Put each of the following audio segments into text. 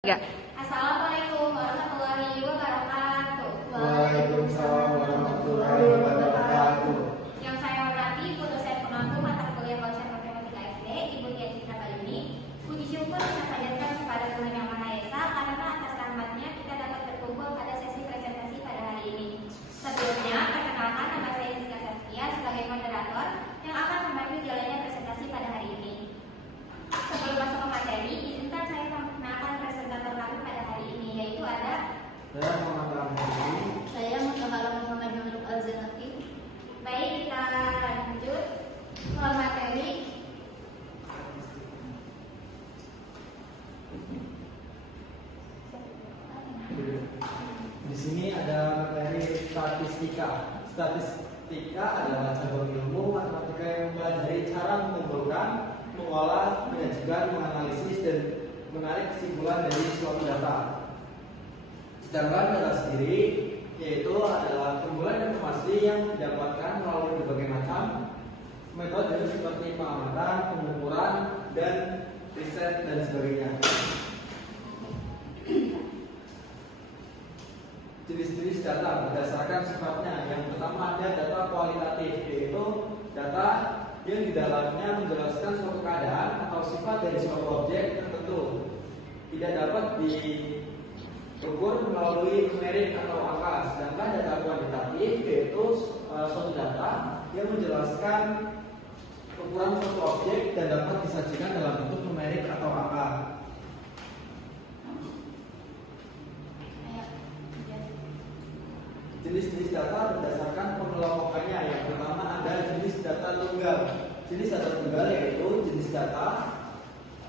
Ya. Assalamualaikum warahmatullahi wabarakatuh. Waalaikumsalam warahmatullahi wabarakatuh. Yang saya hormati Ibu dosen pengampu mata kuliah konsep matematika SD, Ibu Tia Citra Bayuni. Puji syukur kita panjatkan kepada Tuhan Yang Maha Esa karena atas rahmatnya kita dapat berkumpul pada sesi presentasi pada hari ini. Sebelumnya, perkenalkan nama saya Rizka Saskia sebagai moderator yang akan membantu jalannya presentasi pada hari ini. Sebelum masuk ke materi, izinkan saya memperkenalkan presentator kami pada hari ini, yaitu ada Saya Muhammad Rahmi. saya Muhammad Nur Al-Zanaki. Baik, kita lanjut ke materi. Di sini ada materi statistika. Statistika adalah cabang ilmu matematika yang mempelajari cara mengumpulkan, mengolah, menyajikan, menganalisis, dan menarik kesimpulan dari suatu data. Sedangkan data sendiri yaitu adalah kumpulan informasi yang didapatkan melalui berbagai macam metode seperti pengamatan, pengukuran, dan riset dan sebagainya. Jenis-jenis data berdasarkan sifatnya. Yang pertama ada data kualitatif, yaitu data yang di dalamnya menjelaskan suatu keadaan atau sifat dari suatu objek tertentu, tidak dapat diukur melalui numerik atau angka. Sedangkan data kuantitatif yaitu suatu data yang menjelaskan ukuran suatu objek dan dapat disajikan dalam bentuk numerik atau angka. Jenis-jenis data berdasarkan pengelompokannya. Yang pertama ada jenis data tunggal. Jenis data tunggal yaitu jenis data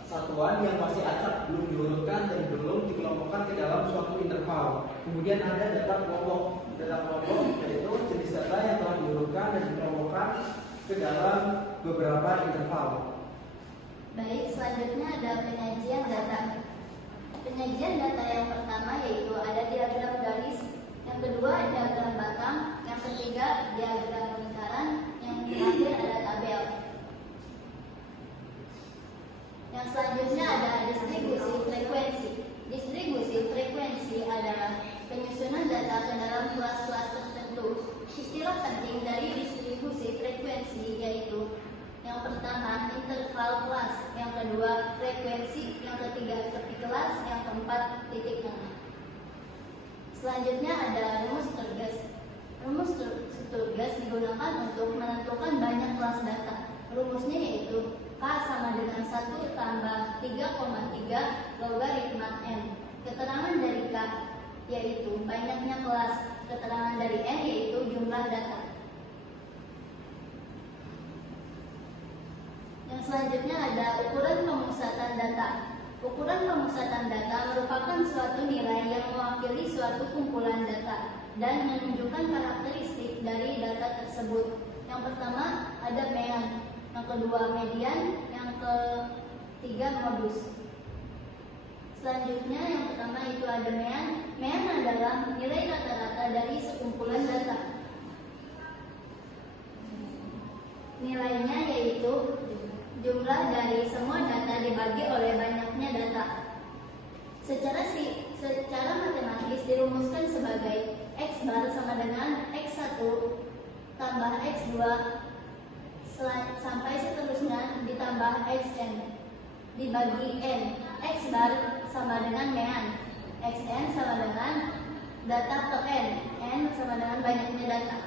satuan yang masih acak, belum diurutkan dan belum dikelompokkan ke dalam suatu interval. Kemudian ada data kelompok. Data kelompok yaitu jenis data yang telah diurutkan dan dikelompokkan ke dalam beberapa interval. Baik, selanjutnya ada penyajian data. Penyajian data yang pertama yaitu ada diagram garis, yang kedua diagram batang, yang ketiga diagram lingkaran, yang terakhir ada tabel. Yang selanjutnya ada distribusi frekuensi. Distribusi frekuensi adalah penyusunan data ke dalam kelas-kelas tertentu. Istilah penting dari distribusi frekuensi yaitu yang pertama interval kelas, yang kedua frekuensi, yang ketiga tepi kelas, yang keempat titik tengah. Selanjutnya ada rumus Sturges. Rumus Sturges digunakan untuk menentukan banyak kelas data. Rumusnya yaitu K sama dengan 1 tambah 3,3 logaritma N. Keterangan dari K yaitu banyaknya kelas. Keterangan dari N yaitu jumlah data. Yang selanjutnya ada ukuran pemusatan data. Ukuran pemusatan data merupakan suatu nilai yang mewakili suatu kumpulan data dan menunjukkan karakteristik dari data tersebut. Yang pertama ada mean, yang kedua median, yang ketiga modus. Selanjutnya yang pertama itu ada mean. Mean adalah nilai rata-rata dari sekumpulan data. Nilainya yaitu jumlah dari semua data dibagi oleh banyaknya data. Secara matematis dirumuskan sebagai X bar sama dengan X1 tambah X2 sampai seterusnya ditambah Xn dibagi N. X bar sama dengan mean, Xn sama dengan data ke N sama dengan banyaknya data.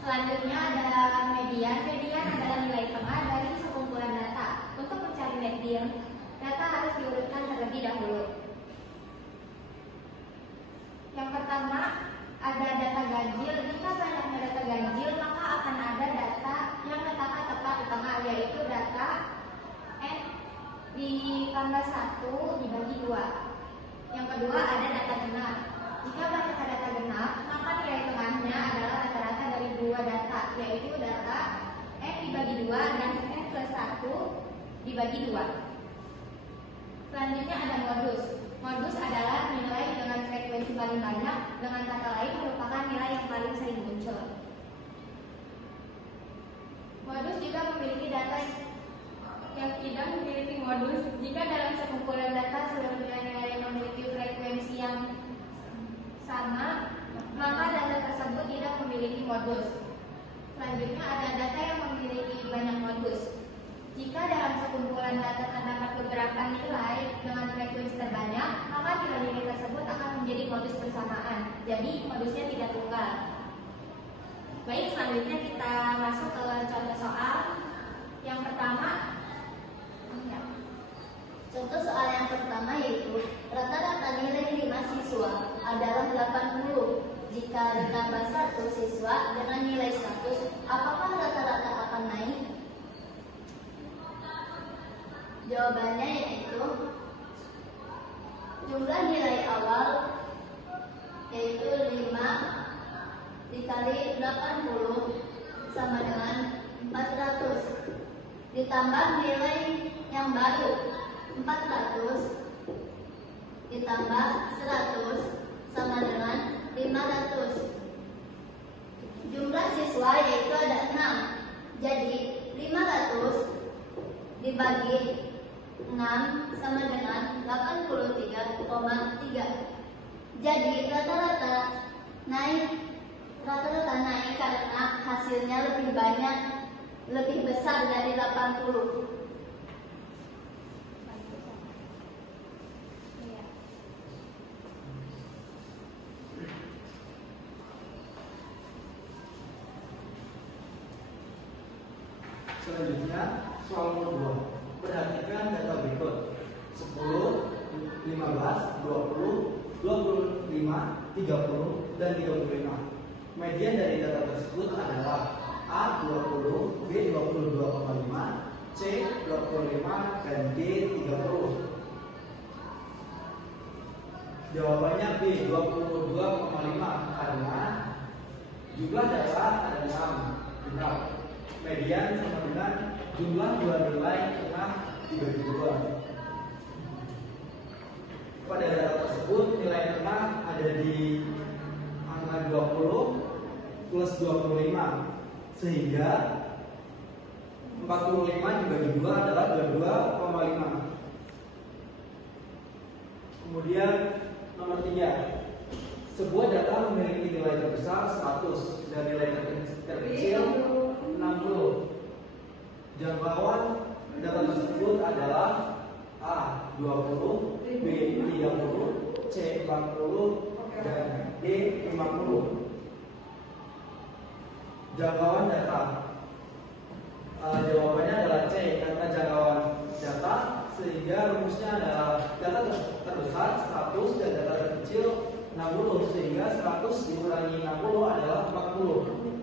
Selanjutnya ada median. Median adalah nilai tengah dari sekumpulan data. Untuk mencari median, data harus diurutkan terlebih dahulu. Yang pertama ada data ganjil. Jika banyaknya data ganjil, maka akan ada data yang letaknya tepat di tengah, yaitu data N ditambah 1 dibagi 2. Yang kedua ada data genap. Jika banyaknya data genap, maka nilai tengahnya adalah rata-rata dari dua data, yaitu data N dibagi 2 dan N plus 1 dibagi 2. Selanjutnya ada modus. Modus adalah nilai dengan frekuensi paling banyak, dengan kata lain merupakan nilai yang paling sering muncul. Modus juga memiliki data yang tidak memiliki modus. Jika dalam sekumpulan data seluruh nilai-nilai yang memiliki frekuensi yang sama, maka data tersebut tidak memiliki modus. Selanjutnya ada data yang memiliki banyak modus. Jika dalam sekumpulan data terdapat beberapa nilai dengan frekuensi terbanyak, maka nilai-nilai tersebut akan menjadi modus bersamaan. Jadi modusnya tidak tunggal. Baik, selanjutnya kita masuk ke contoh soal. Yang pertama, Contoh soal yang pertama yaitu rata-rata nilai 5 siswa adalah 80. Jika ditambah 1 siswa dengan nilai 100, apakah rata-rata akan naik? Jawabannya yaitu jumlah nilai awal yaitu 5 dikali 80 sama dengan 400, ditambah nilai yang baru 400 ditambah 100 sama dengan 500. Jumlah siswa yaitu ada 6. Jadi 500 dibagi 6 sama dengan 83,3. Jadi rata-rata naik karena hasilnya lebih banyak, lebih besar dari 80. Selanjutnya, soal nomor 2. Perhatikan data berikut: 10, 15, 20, 25, 30, dan 35. Median dari data tersebut adalah A 20, B 22,5, C 25, dan D 30. Jawabannya B 22,5 karena jumlah data ada 6. Benar. Median sama dengan jumlah dua nilai tengah dibagi 2. Pada data tersebut nilai tengah ada di angka 20 plus 25, sehingga 45 dibagi 2 adalah 22,5. Kemudian nomor 3, sebuah data memiliki nilai terbesar 100 dan nilai terkecil 60. Jangkauan data tersebut adalah A 20, B 30, C 40, dan D 50. Jangkauan data, jawabannya adalah C karena jangkauan data, sehingga rumusnya adalah data terbesar 100 dan data terkecil 60, sehingga 100 dikurangi 60 adalah 40.